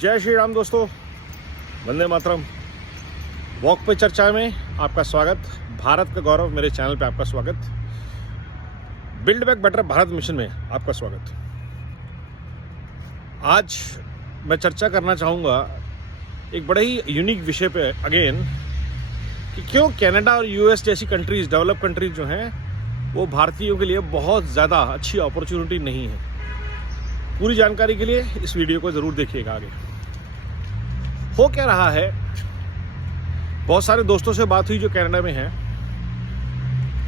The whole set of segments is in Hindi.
जय श्री राम दोस्तों, वंदे मातरम। वॉक पे चर्चा में आपका स्वागत। भारत का गौरव मेरे चैनल पे आपका स्वागत। Build back better Bharat mission में आपका स्वागत। आज मैं चर्चा करना चाहूँगा एक बड़े ही यूनिक विषय पे अगेन कि क्यों कनाडा और यूएस जैसी कंट्रीज, डेवलप कंट्रीज जो हैं, वो भारतीयों के लिए बहुत ज़्यादा अच्छी अपॉर्चुनिटी नहीं है। पूरी जानकारी के लिए इस वीडियो को ज़रूर देखिएगा। आगे हो क्या रहा है, बहुत सारे दोस्तों से बात हुई जो कनाडा में हैं।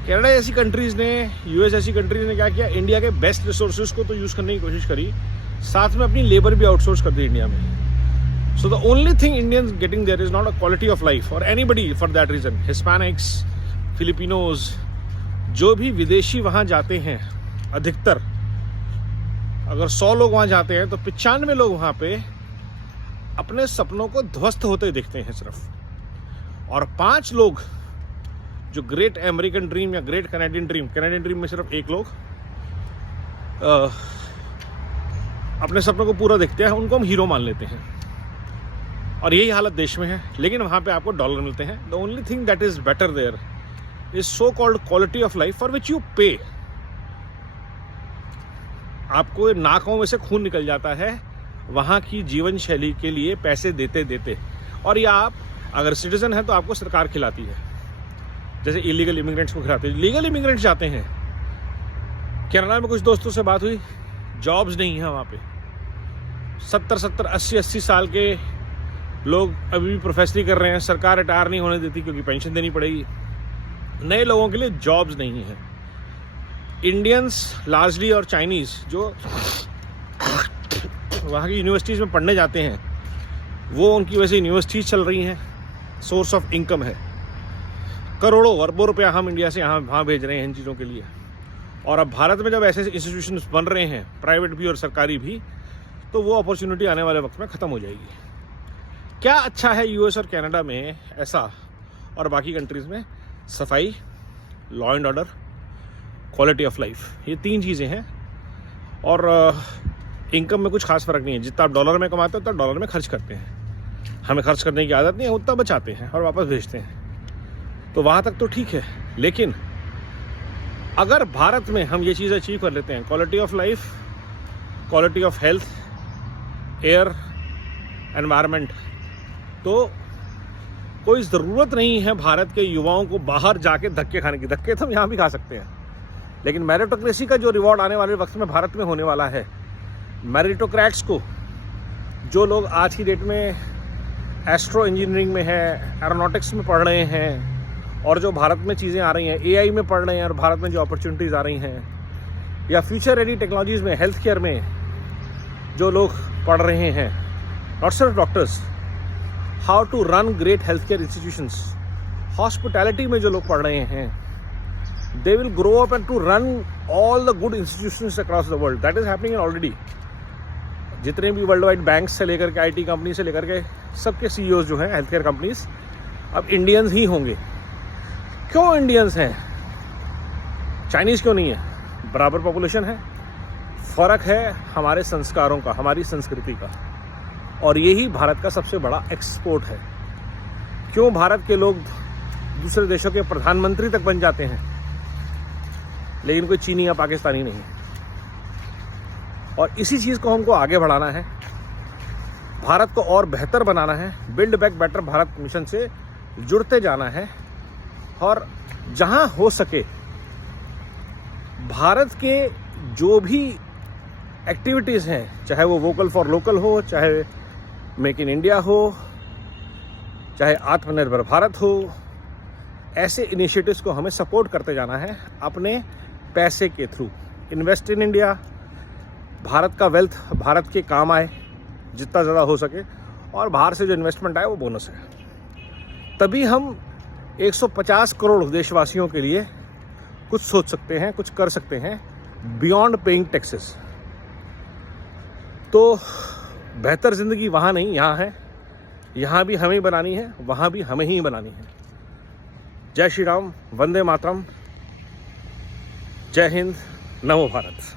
कनाडा जैसी कंट्रीज़ ने, यूएस जैसी कंट्रीज़ ने क्या किया, इंडिया के बेस्ट रिसोर्सेज को तो यूज़ करने की कोशिश करी, साथ में अपनी लेबर भी आउटसोर्स कर दी इंडिया में। So the only thing Indians getting there is not a quality of life और anybody for that reason. Hispanics, Filipinos, जो भी विदेशी वहाँ जाते हैं, अधिकतर अगर 100 लोग वहाँ जाते हैं तो 95 लोग वहाँ पे अपने सपनों को ध्वस्त होते दिखते हैं सिर्फ। और 5 लोग जो ग्रेट अमेरिकन ड्रीम या ग्रेट कैनेडियन ड्रीम में सिर्फ 1 लोग अपने सपनों को पूरा देखते हैं, उनको हम हीरो मान लेते हैं। और यही हालत देश में है, लेकिन वहाँ पे आपको डॉलर मिलते हैं। The only thing that is better there is so called quality of life for which you pay. आपको नाकों में से खून निकल जाता है वहाँ की जीवन शैली के लिए पैसे देते देते। और या आप अगर सिटीजन हैं तो आपको सरकार खिलाती है, जैसे इलीगल इमिग्रेंट्स को खिलाते हैं। लीगल इमिग्रेंट्स जाते हैं। कनाडा में कुछ दोस्तों से बात हुई, जॉब्स नहीं है वहाँ पे। 70, 80 साल के लोग अभी भी प्रोफेसरी कर रहे हैं। सरकार रिटायर नहीं होने देती क्योंकि पेंशन देनी पड़ेगी। नए लोगों के लिए जॉब्स नहीं है। इंडियंस लार्जली और चाइनीज़ जो वहाँ की यूनिवर्सिटीज़ में पढ़ने जाते हैं, वो उनकी वजह से यूनिवर्सिटीज़ चल रही हैं, सोर्स ऑफ इनकम है। करोड़ों अरबों रुपया हम इंडिया से वहाँ भेज रहे हैं इन चीज़ों के लिए। और अब भारत में जब ऐसे इंस्टीट्यूशंस बन रहे हैं, प्राइवेट भी और सरकारी भी, तो वो अपॉर्चुनिटी आने वाले वक्त में ख़त्म हो जाएगी। क्या अच्छा है यूएस और कनाडा में ऐसा और बाकी कंट्रीज़ में? सफाई, law and order, quality of life, ये 3 चीज़ें हैं। और इनकम में कुछ खास फ़र्क नहीं है। जितना आप डॉलर में कमाते हो उतना डॉलर में खर्च करते हैं। हमें खर्च करने की आदत नहीं है, उतना बचाते हैं और वापस भेजते हैं। तो वहाँ तक तो ठीक है। लेकिन अगर भारत में हम ये चीज़ अचीव कर लेते हैं, quality of life, quality of health, air, environment, तो कोई ज़रूरत नहीं है भारत के युवाओं को बाहर जाके धक्के खाने की। धक्के तो हम यहाँ भी खा सकते हैं, लेकिन मेरिटोक्रेसी का जो रिवॉर्ड आने वाले वक्त में भारत में होने वाला है, मेरिटोक्रेट्स को, जो लोग आज की डेट में एस्ट्रो इंजीनियरिंग में है, एरोनॉटिक्स में पढ़ रहे हैं, और जो भारत में चीज़ें आ रही हैं, एआई में पढ़ रहे हैं, और भारत में जो अपॉर्चुनिटीज़ आ रही हैं, या फ्यूचर रेडी टेक्नोलॉजीज़ में, हेल्थ केयर में जो लोग पढ़ रहे हैं, नॉट सिर्फ doctors, how to run great health care institutions, hospitality में जो लोग पढ़ रहे हैं, they will grow up and to run all the good institutions across the world. That is happening already. जितने भी वर्ल्ड वाइड बैंक्स से लेकर के आईटी कंपनी से लेकर के सबके सीईओज जो हैं हेल्थ केयर कंपनीज अब इंडियंस ही होंगे। क्यों इंडियंस हैं? चाइनीज़ क्यों नहीं है? बराबर पॉपुलेशन है। फ़र्क है हमारे संस्कारों का, हमारी संस्कृति का। और यही भारत का सबसे बड़ा एक्सपोर्ट है। क्यों भारत के लोग दूसरे देशों के प्रधानमंत्री तक बन जाते हैं, लेकिन कोई चीनी या पाकिस्तानी नहीं। और इसी चीज़ को हमको आगे बढ़ाना है, भारत को और बेहतर बनाना है। Build back better Bharat mission से जुड़ते जाना है, और जहां हो सके भारत के जो भी एक्टिविटीज़ हैं, चाहे वो वोकल फॉर लोकल हो, चाहे मेक इन इंडिया हो, चाहे आत्मनिर्भर भारत हो, ऐसे इनिशिएटिव्स को हमें सपोर्ट करते जाना है अपने पैसे के through. Invest in India, Bharat का वेल्थ भारत के काम आए जितना ज़्यादा हो सके, और बाहर से जो इन्वेस्टमेंट आए वो बोनस है। तभी हम 150 करोड़ देशवासियों के लिए कुछ सोच सकते हैं, कुछ कर सकते हैं बियॉन्ड पेइंग टैक्सेस। तो बेहतर ज़िंदगी वहाँ नहीं, यहाँ है। यहाँ भी हमें बनानी है, वहाँ भी हमें ही बनानी है। जय श्री राम, वंदे मातरम, जय हिंद, नमो भारत।